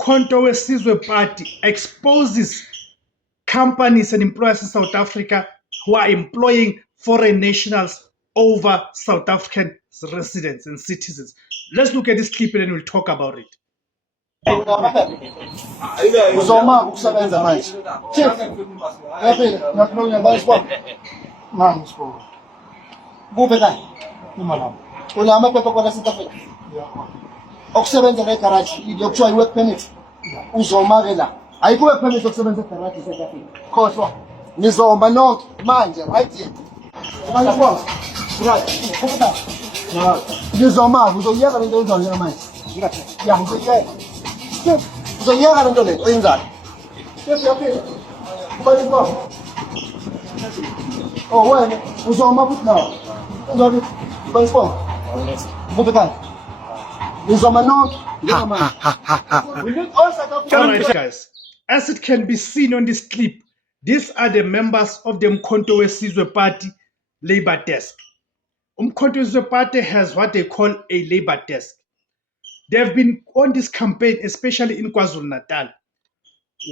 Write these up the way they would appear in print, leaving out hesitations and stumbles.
Umkhonto weSizwe Party exposes companies and employers in South Africa who are employing foreign nationals over South African residents and citizens. Let's look at this clip and then we'll talk about it. Uzoma ukusebenza manje. Chief. Yaphela, ngiyakubona isibongo. Manje isibongo. Kube la. Uma lapho. Una amaphepha kwa South Africa. Okusebenza la garage yokuthiwa work permit. Uzoma ke la. Ayikho work permit yokusebenza garage South Africa. Khohlwa. Nizoma nonke manje right here. Manje isibongo. Right. Khona. Nizoma uzoyeka lento enzayo manje. Ngiyathe. Ya ngiyeke. Uzoyeka lento le oyenzayo. Yaphela. Kuba isibongo. Oh, wena uzoma futhi nawo. Uzobe kuba isibongo. Kuba kanti. Uzoma nonke. We need all South Africans. All right, guys. As it can be seen on this clip, these are the members of the Umkhonto weSizwe Party labor desk. Umkhonto weSizwe Party has what they call a labor desk. They've been on this campaign, especially in KwaZulu-Natal,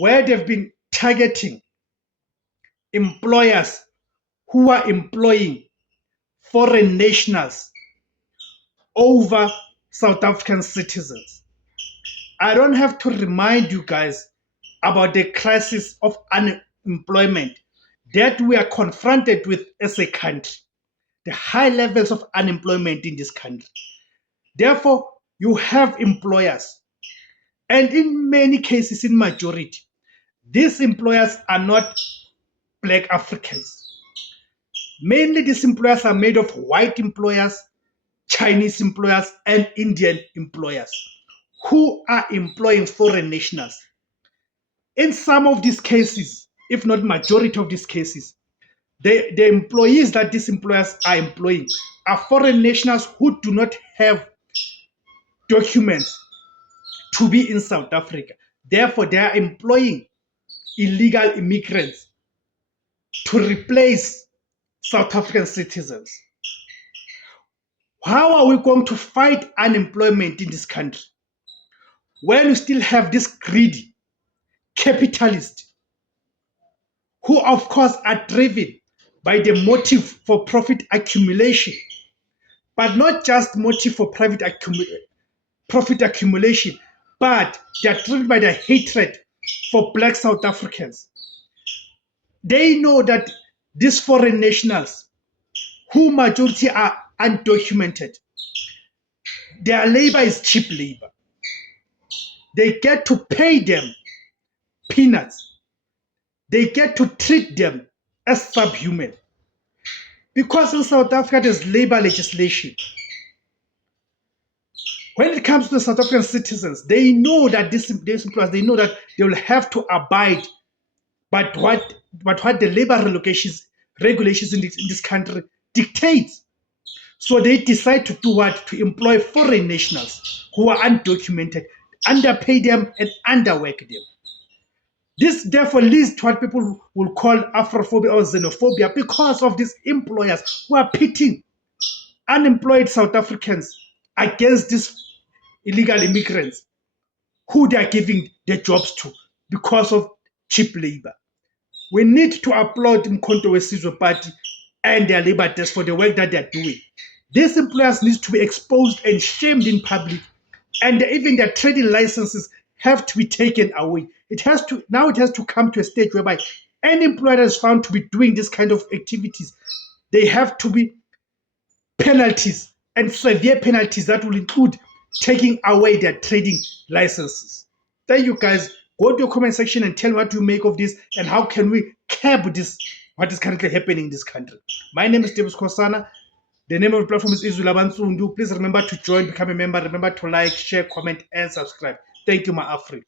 where they've been targeting employers who are employing foreign nationals over South African citizens. I don't have to remind you guys about the crisis of unemployment that we are confronted with as a country, the high levels of unemployment in this country. Therefore, you have employers, and in many cases, in majority, these employers are not Black Africans. Mainly, these employers are made of white employers, Chinese employers, and Indian employers who are employing foreign nationals. In some of these cases, if not majority of these cases, the employees that these employers are employing are foreign nationals who do not have documents to be in South Africa. Therefore, they are employing illegal immigrants to replace South African citizens. How are we going to fight unemployment in this country when we still have this greedy capitalists who, of course, are driven by the motive for profit accumulation, but not just motive for profit accumulation, but they are driven by the hatred for Black South Africans. They know that these foreign nationals, who majority are undocumented, their labor is cheap labor. They get to pay them peanuts. They get to treat them as subhuman. Because in South Africa, there's labor legislation. When it comes to the South African citizens, they know that these employers, they know that they will have to abide by what the labor regulations in this country dictates. So they decide to do what? To employ foreign nationals who are undocumented, underpay them and underwork them. This therefore leads to what people will call Afrophobia or xenophobia, because of these employers who are pitting unemployed South Africans against these illegal immigrants who they are giving their jobs to because of cheap labor. We need to applaud Umkhonto weSizwe Party and their labor desk for the work that they are doing. These employers need to be exposed and shamed in public, and even their trading licenses have to be taken away. It has to come to a stage whereby any employer that is found to be doing this kind of activities, they have to be penalties, and severe penalties that will include taking away their trading licenses. Thank you, guys. Go to your comment section and tell me what you make of this and how can we curb this, what is currently happening in this country. My name is Davis Kosana. The name of the platform is Izula Bansundu. Please remember to join, become a member. Remember to like, share, comment, and subscribe. Thank you, my Africa.